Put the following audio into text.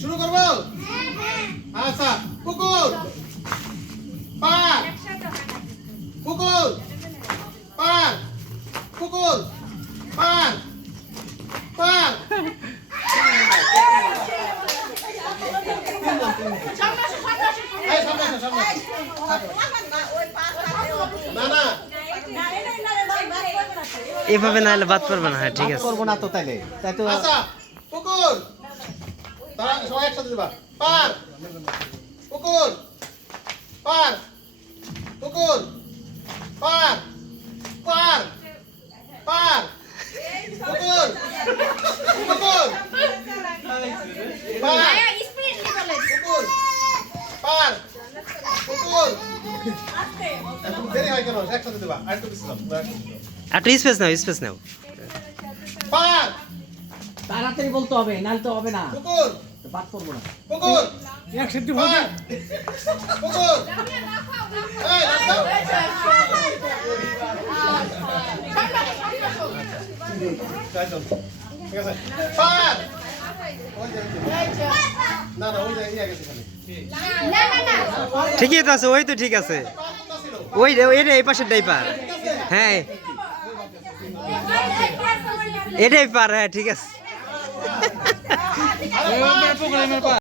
শুরু করবো? আচ্ছা, পুকুর, পার, পুকুর, পার, পুকুর, পার, পার। এই সামনে আসো, সামনে আসো। না না, এভাবে না হলে বাদ পারবে না। হ্যাঁ ঠিক আছে। করবো না তো তাইলে, তাই তো। আচ্ছা, পুকুর, তারা সবাই একসাথে দিবা। পার, পুকুর, পার, পুকুর, পার, পার, পার, পুকুর, পুকুর, পার, পুকুর, পার, পুকুর। এখন দেরি হয় কেন? একসাথে দিবা। আরেকটু বিশ্রাম। একটু স্পেস নাও, স্পেস নাও। পার, তাড়াতাড়ি বলতে হবে, নাহলে তো হবে না, পুকুর, বাদ করবো না। পুকুর, একসাথে পার, পুকুর। এই, নাও। যাইতাম। ঠিক আছে। পার। ওই যে, ওই যে। না না, ওই যে ইয়ে গেছে খালি। ঠিকই তো আছে, ওই তো ঠিক আছে। পাঁচটা ছিল। ওই এটা এই পাশের ডাইপার। হ্যাঁ এটাই পার। হ্যাঁ ঠিক আছে। আরে পার।